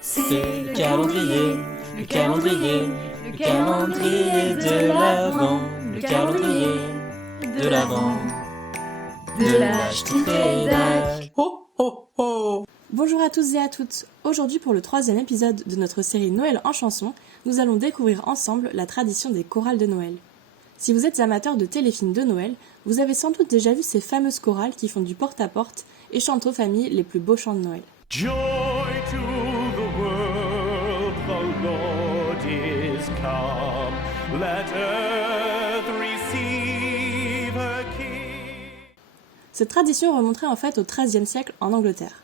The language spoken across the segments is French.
C'est le calendrier de l'Avent, le calendrier de l'Avent, de l'Ashtiredag. Ho ho ho! Bonjour à tous et à toutes. Aujourd'hui, pour le 3e épisode de notre série Noël en chansons, nous allons découvrir ensemble la tradition des chorales de Noël. Si vous êtes amateur de téléfilms de Noël, vous avez sans doute déjà vu ces fameuses chorales qui font du porte-à-porte et chantent aux familles les plus beaux chants de Noël. Joy to the world, the Lord is come. Let earth receive her King. Cette tradition remonterait en fait au XIIIe siècle en Angleterre.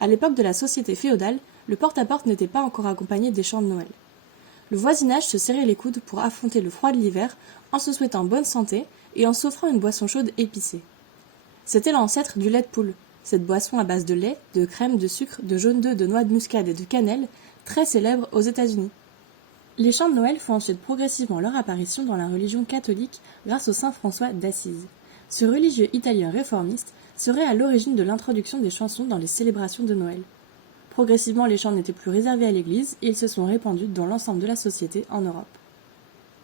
À l'époque de la société féodale, le porte-à-porte n'était pas encore accompagné des chants de Noël. Le voisinage se serrait les coudes pour affronter le froid de l'hiver en se souhaitant bonne santé et en s'offrant une boisson chaude épicée. C'était l'ancêtre du lait de poule, cette boisson à base de lait, de crème, de sucre, de jaune d'œuf, de noix de muscade et de cannelle, très célèbre aux États-Unis. Les chants de Noël font ensuite progressivement leur apparition dans la religion catholique grâce au saint François d'Assise. Ce religieux italien réformiste serait à l'origine de l'introduction des chansons dans les célébrations de Noël. Progressivement, les chants n'étaient plus réservés à l'Église et ils se sont répandus dans l'ensemble de la société en Europe.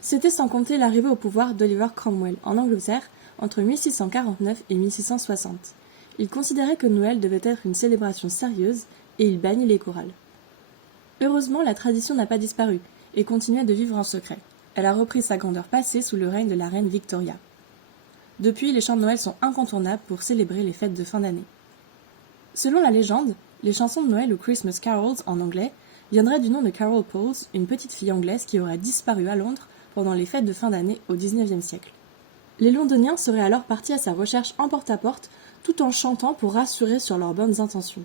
C'était sans compter l'arrivée au pouvoir d'Oliver Cromwell en Angleterre entre 1649 et 1660. Il considérait que Noël devait être une célébration sérieuse et il bannit les chorales. Heureusement, la tradition n'a pas disparu et continuait de vivre en secret. Elle a repris sa grandeur passée sous le règne de la reine Victoria. Depuis, les chants de Noël sont incontournables pour célébrer les fêtes de fin d'année. Selon la légende, les chansons de Noël ou Christmas carols en anglais viendraient du nom de Carol Powles, une petite fille anglaise qui aurait disparu à Londres pendant les fêtes de fin d'année au XIXe siècle. Les Londoniens seraient alors partis à sa recherche en porte-à-porte tout en chantant pour rassurer sur leurs bonnes intentions.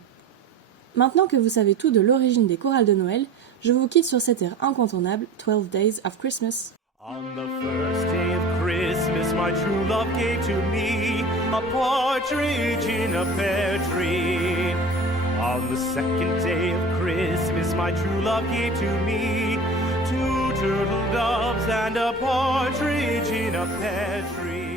Maintenant que vous savez tout de l'origine des chorales de Noël, je vous quitte sur cet air incontournable, 12 Days of Christmas. On the first day of Christmas, my true love gave to me a partridge in a pear tree. On the second day of Christmas, my true love gave to me 2 turtle doves and a partridge in a pear tree.